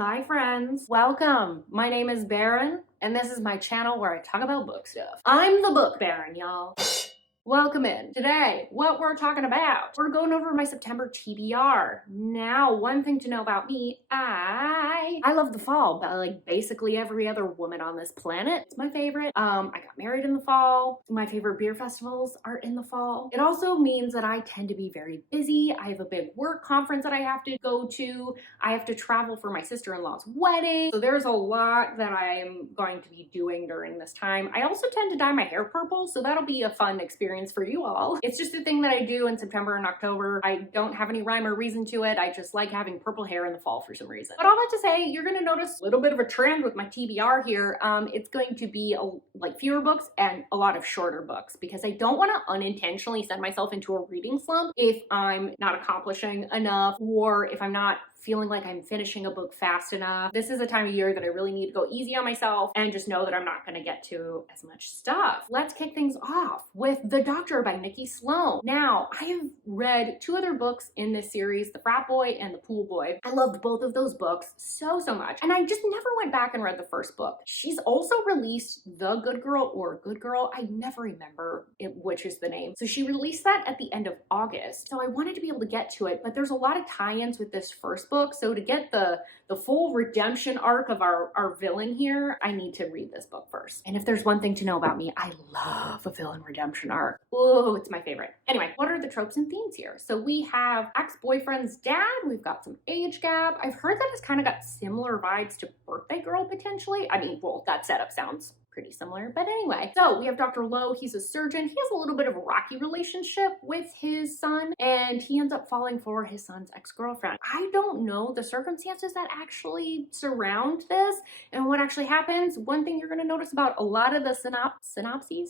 Hi friends, welcome. My name is Baron and this is my channel where I talk about book stuff. I'm the book baron, y'all. Welcome in. Today, what we're talking about, we're going over my September TBR. Now, one thing to know about me, I love the fall, but like basically every other woman on this planet. It's my favorite. I got married in the fall. My favorite beer festivals are in the fall. It also means that I tend to be very busy. I have a big work conference that I have to go to. I have to travel for my sister-in-law's wedding. So there's a lot that I'm going to be doing during this time. I also tend to dye my hair purple, so that'll be a fun experience for you all. It's just a thing that I do in September and October. I don't have any rhyme or reason to it. I just like having purple hair in the fall for some reason. But all that to say, you're gonna notice a little bit of a trend with my TBR here. It's going to be like fewer books and a lot of shorter books because I don't want to unintentionally send myself into a reading slump if I'm not accomplishing enough or if I'm not feeling like I'm finishing a book fast enough. This is a time of year that I really need to go easy on myself and just know that I'm not gonna get to as much stuff. Let's kick things off with The Doctor by Nikki Sloan. Now, I have read two other books in this series, The Frat Boy and The Pool Boy. I loved both of those books so much. And I just never went back and read the first book. She's also released The Good Girl or Good Girl. I never remember which is the name. So she released that at the end of August. So I wanted to be able to get to it, but there's a lot of tie-ins with this first book. So to get the full redemption arc of our villain here, I need to read this book first. And if there's one thing to know about me, I love a villain redemption arc. Oh, it's my favorite. Anyway, what are the tropes and themes here? So we have ex-boyfriend's dad. We've got some age gap. I've heard that it's kind of got similar vibes to Birthday Girl potentially. I mean, well, that setup sounds pretty similar, but anyway. So we have Dr. Lowe, he's a surgeon. He has a little bit of a rocky relationship with his son and he ends up falling for his son's ex-girlfriend. I don't know the circumstances that actually surround this and what actually happens. One thing you're going to notice about a lot of the synopsi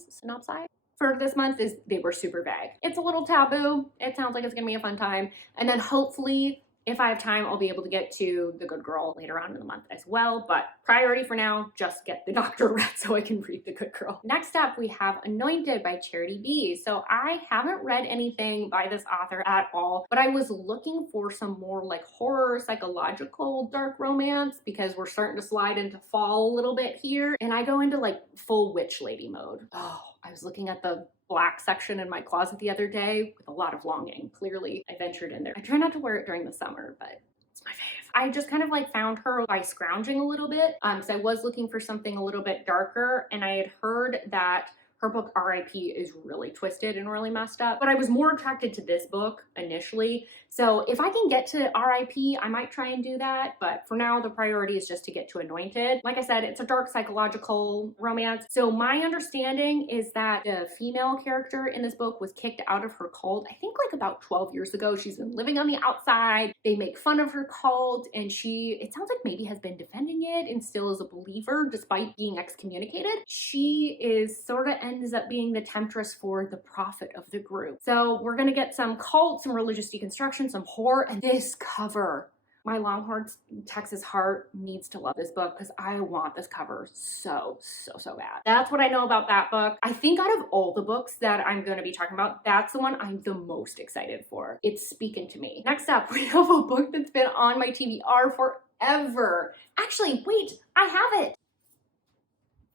for this month is they were super vague. It's a little taboo. It sounds like it's going to be a fun time. And then hopefully if I have time, I'll be able to get to The Good Girl later on in the month as well. But priority for now, just get The Doctor read so I can read The Good Girl. Next up, we have Anointed by Charity B. So I haven't read anything by this author at all, but I was looking for some more like horror, psychological, dark romance because we're starting to slide into fall a little bit here. And I go into like full witch lady mode. Oh, I was looking at the black section in my closet the other day with a lot of longing. Clearly, I ventured in there. I try not to wear it during the summer, but it's my fave. I just kind of like found her by scrounging a little bit. So I was looking for something a little bit darker and I had heard that her book R.I.P. is really twisted and really messed up, but I was more attracted to this book initially. So if I can get to R.I.P., I might try and do that, but for now, the priority is just to get to Anointed. Like I said, it's a dark psychological romance. So my understanding is that the female character in this book was kicked out of her cult, I think like about 12 years ago. She's been living on the outside. They make fun of her cult, and it sounds like maybe has been defending it and still is a believer despite being excommunicated. She is sort of ends up being the temptress for the prophet of the group. So we're gonna get some cult, some religious deconstruction, some horror, and this cover. My Longhorn Texas heart needs to love this book because I want this cover so bad. That's what I know about that book. I think out of all the books that I'm going to be talking about, that's the one I'm the most excited for. It's speaking to me. Next up, we have a book that's been on my TBR forever. Actually, wait, I have it.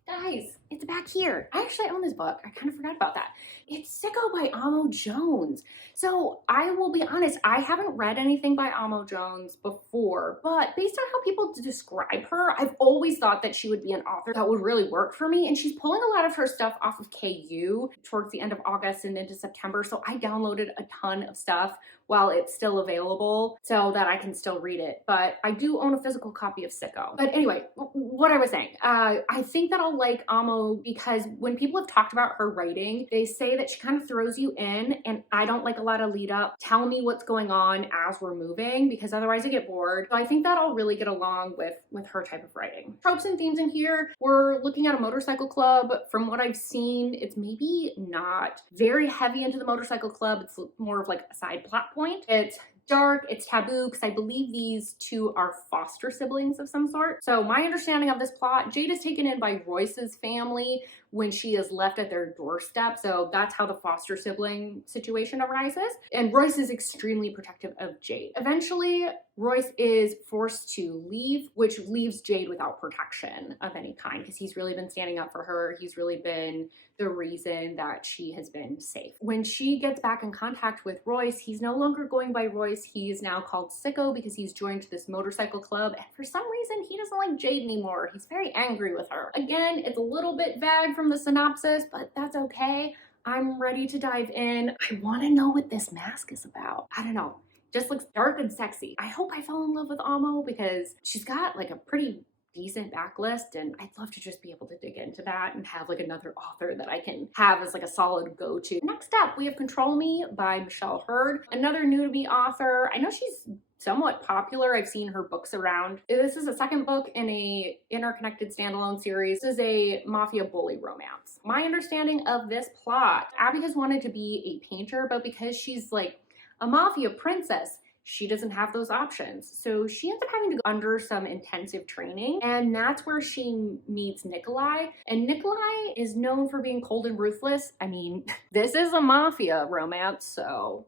Guys, it's back here. I actually own this book. I kind of forgot about that. It's Sicko by Amo Jones. So I will be honest, I haven't read anything by Amo Jones before, but based on how people describe her, I've always thought that she would be an author that would really work for me. And she's pulling a lot of her stuff off of KU towards the end of August and into September. So I downloaded a ton of stuff while it's still available so that I can still read it. But I do own a physical copy of Sicko. But anyway, what I was saying, I think that I'll like Amo because when people have talked about her writing, they say that she kind of throws you in, and I don't like a lot of lead up. Tell me what's going on as we're moving because otherwise I get bored. So I think that I'll really get along with her type of writing. Tropes and themes in here, we're looking at a motorcycle club. From what I've seen, it's maybe not very heavy into the motorcycle club. It's more of like a side plot point. It's dark, it's taboo, because I believe these two are foster siblings of some sort. So my understanding of this plot, Jade is taken in by Royce's family when she is left at their doorstep. So that's how the foster sibling situation arises. And Royce is extremely protective of Jade. Eventually, Royce is forced to leave, which leaves Jade without protection of any kind because he's really been standing up for her. He's really been the reason that she has been safe. When she gets back in contact with Royce, he's no longer going by Royce. He's now called Sicko because he's joined this motorcycle club, and for some reason he doesn't like Jade anymore. He's very angry with her. Again, it's a little bit vague from the synopsis, but that's okay. I'm ready to dive in. I want to know what this mask is about. I don't know. Just looks dark and sexy. I hope I fall in love with Amo because she's got like a pretty decent backlist, and I'd love to just be able to dig into that and have like another author that I can have as like a solid go-to. Next up, we have Control Me by Michelle Hurd, another new to me author. I know she's somewhat popular. I've seen her books around. This is a second book in a interconnected standalone series. This is a mafia bully romance. My understanding of this plot, Abby has wanted to be a painter, but because she's like a mafia princess, she doesn't have those options. So she ends up having to go under some intensive training, and that's where she meets Nikolai. And Nikolai is known for being cold and ruthless. I mean, this is a mafia romance, so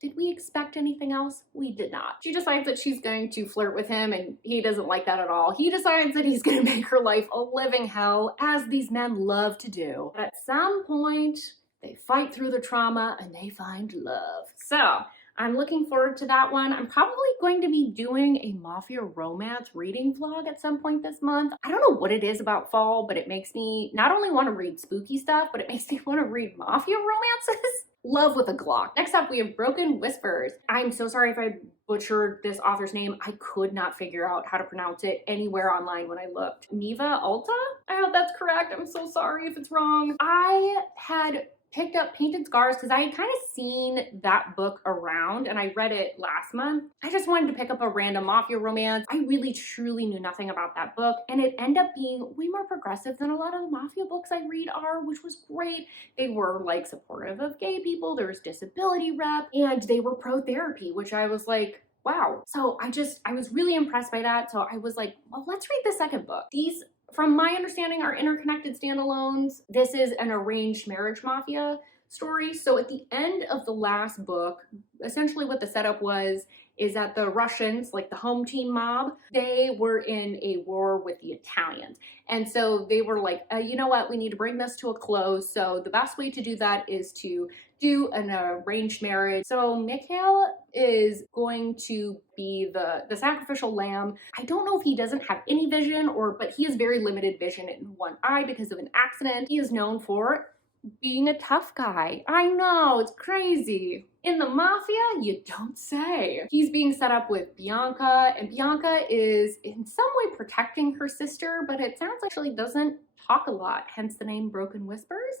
did we expect anything else? We did not. She decides that she's going to flirt with him, and he doesn't like that at all. He decides that he's gonna make her life a living hell, as these men love to do. But at some point, they fight through the trauma and they find love. So I'm looking forward to that one. I'm probably going to be doing a mafia romance reading vlog at some point this month. I don't know what it is about fall, but it makes me not only want to read spooky stuff, but it makes me want to read mafia romances. Love with a Glock. Next up, we have Broken Whispers. I'm so sorry if I butchered this author's name. I could not figure out how to pronounce it anywhere online when I looked. Miva Alta? I hope that's correct. I'm so sorry if it's wrong. I had picked up Painted Scars because I had kind of seen that book around and I read it last month. I just wanted to pick up a random mafia romance. I really truly knew nothing about that book, and it ended up being way more progressive than a lot of the mafia books I read are, which was great. They were like supportive of gay people, there was disability rep, and they were pro-therapy, which I was like, wow. So I was really impressed by that. So I was like, well, let's read the second book. These, from my understanding, are interconnected standalones. This is an arranged marriage mafia story. So at the end of the last book, essentially what the setup was is that the Russians, like the home team mob, they were in a war with the Italians. And so they were like, you know what, we need to bring this to a close. So the best way to do that is to do an arranged marriage. So Mikhail is going to be the sacrificial lamb. I don't know if he doesn't have any vision but he has very limited vision in one eye because of an accident. He is known for being a tough guy. I know, it's crazy. In the mafia, you don't say. He's being set up with Bianca, and Bianca is in some way protecting her sister, but it sounds like she doesn't talk a lot, hence the name Broken Whispers.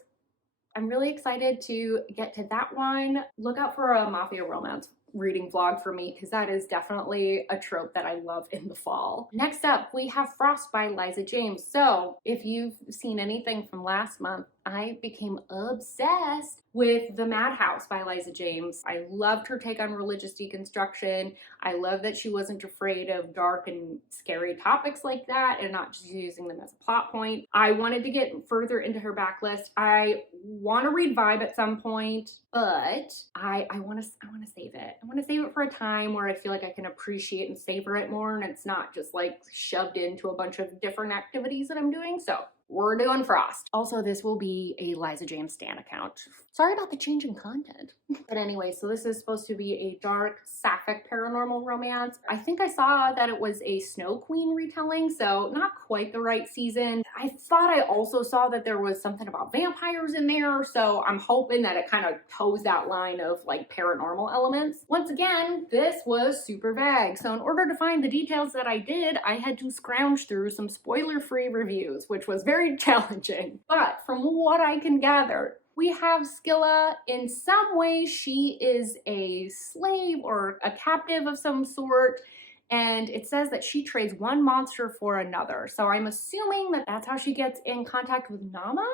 I'm really excited to get to that one. Look out for a mafia romance reading vlog for me because that is definitely a trope that I love in the fall. Next up, we have Frost by Liza James. So if you've seen anything from last month, I became obsessed with The Madhouse by Liza James. I loved her take on religious deconstruction. I love that she wasn't afraid of dark and scary topics like that and not just using them as a plot point. I wanted to get further into her backlist. I want to read Vibe at some point, but I want to save it. I want to save it for a time where I feel like I can appreciate and savor it more, and it's not just like shoved into a bunch of different activities that I'm doing. So we're doing Frost. Also, this will be a Liza James stan account. Sorry about the change in content. But anyway, so this is supposed to be a dark, sapphic paranormal romance. I think I saw that it was a Snow Queen retelling, so not quite the right season. I thought I also saw that there was something about vampires in there, so I'm hoping that it kind of toes that line of like paranormal elements. Once again, this was super vague, so in order to find the details that I did, I had to scrounge through some spoiler-free reviews, which was very challenging. But from what I can gather, we have Scylla. In some way, she is a slave or a captive of some sort, and it says that she trades one monster for another. So I'm assuming that that's how she gets in contact with Nama.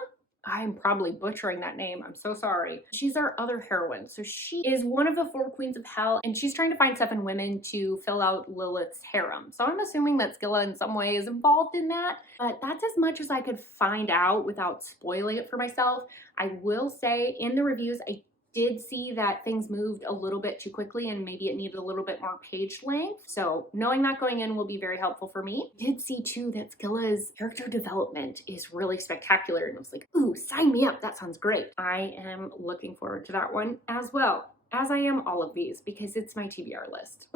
I'm probably butchering that name. I'm so sorry. She's our other heroine. So she is one of the 4 queens of hell, and she's trying to find 7 women to fill out Lilith's harem. So I'm assuming that Scylla in some way is involved in that, but that's as much as I could find out without spoiling it for myself. I will say in the reviews, I did see that things moved a little bit too quickly and maybe it needed a little bit more page length. So knowing that going in will be very helpful for me. Did see too that Scylla's character development is really spectacular, and I was like, ooh, sign me up, that sounds great. I am looking forward to that one as well, as I am all of these, because it's my TBR list.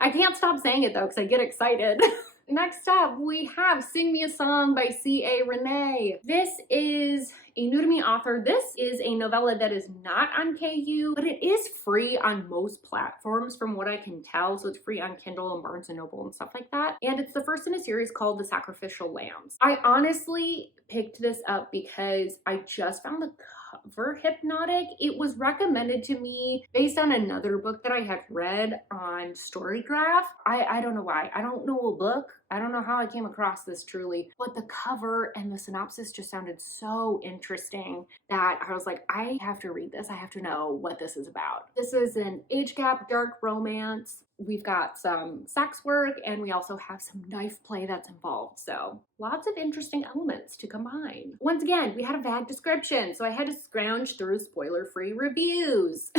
I can't stop saying it though because I get excited. Next up, we have Sing Me a Song by C.A. Renee. This is a new to me author. This is a novella that is not on KU, but it is free on most platforms from what I can tell. So it's free on Kindle and Barnes & Noble and stuff like that. And it's the first in a series called The Sacrificial Lambs. I honestly picked this up because I just found the cover hypnotic. It was recommended to me based on another book that I had read on Storygraph. I don't know why. I don't know a book. I don't know how I came across this truly, but the cover and the synopsis just sounded so interesting that I was like, I have to read this. I have to know what this is about. This is an age gap dark romance. We've got some sex work and we also have some knife play that's involved. So lots of interesting elements to combine. Once again, we had a vague description, so I had to scrounge through spoiler-free reviews.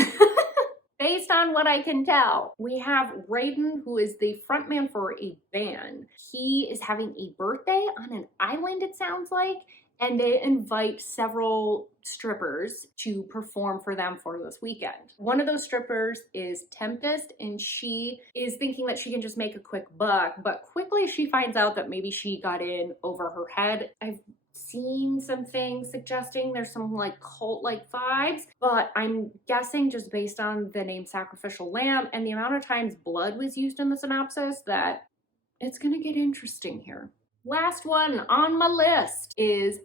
Based on what I can tell, we have Raiden, who is the frontman for a band. He is having a birthday on an island, it sounds like, and they invite several strippers to perform for them for this weekend. One of those strippers is Tempest, and she is thinking that she can just make a quick buck, but quickly she finds out that maybe she got in over her head. I've seen some things suggesting there's some like cult-like vibes, but I'm guessing just based on the name Sacrificial Lamb and the amount of times blood was used in the synopsis that it's gonna get interesting here. Last one on my list is,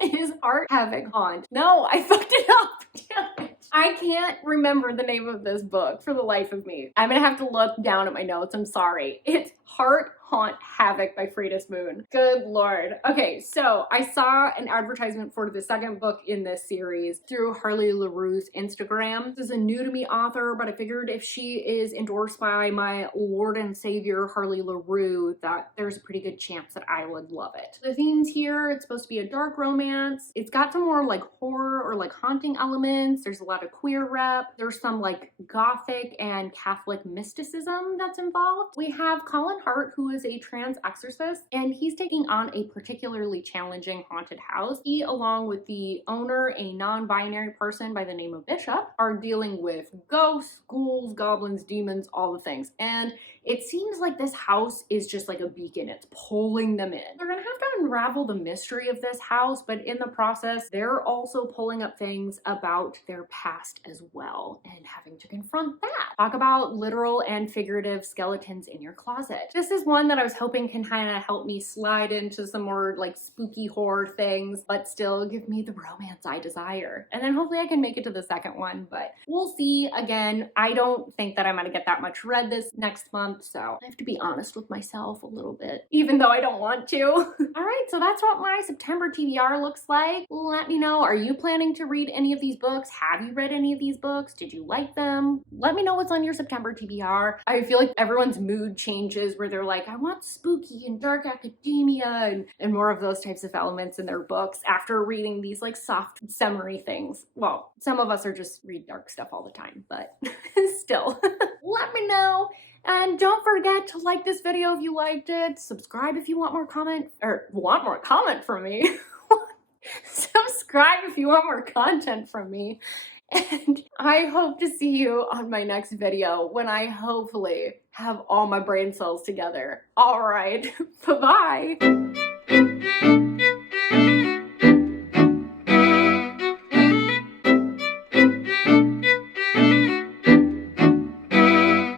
is Art Havoc Haunt. No, I fucked it up. Damn it. I can't remember the name of this book for the life of me. I'm gonna have to look down at my notes. I'm sorry. It's Heart Haunt Havoc by Freitas Moon. Good Lord. Okay, so I saw an advertisement for the second book in this series through Harley LaRue's Instagram. This is a new to me author, but I figured if she is endorsed by my Lord and Savior Harley LaRue, that there's a pretty good chance that I would love it. The themes here, it's supposed to be a dark romance. It's got some more like horror or like haunting elements. There's a lot of queer rep. There's some like gothic and Catholic mysticism that's involved. We have Colin Hart, who is a trans exorcist, and he's taking on a particularly challenging haunted house. He, along with the owner, a non-binary person by the name of Bishop, are dealing with ghosts, ghouls, goblins, demons, all the things. And it seems like this house is just like a beacon. It's pulling them in. They're gonna have to unravel the mystery of this house, but in the process, they're also pulling up things about their past as well and having to confront that. Talk about literal and figurative skeletons in your closet. This is one that I was hoping can kind of help me slide into some more like spooky horror things, but still give me the romance I desire. And then hopefully I can make it to the second one, but we'll see. Again, I don't think that I'm gonna get that much read this next month, so I have to be honest with myself a little bit, even though I don't want to. All right, so that's what my September TBR looks like. Let me know, are you planning to read any of these books? Have you read any of these books? Did you like them? Let me know what's on your September TBR. I feel like everyone's mood changes where they're like, I want spooky and dark academia and more of those types of elements in their books after reading these like soft summary things. Well, some of us are just read dark stuff all the time, but still. Let me know. And don't forget to like this video if you liked it. Subscribe if you want more comment from me. Subscribe if you want more content from me. And I hope to see you on my next video when I hopefully have all my brain cells together. All right, bye-bye.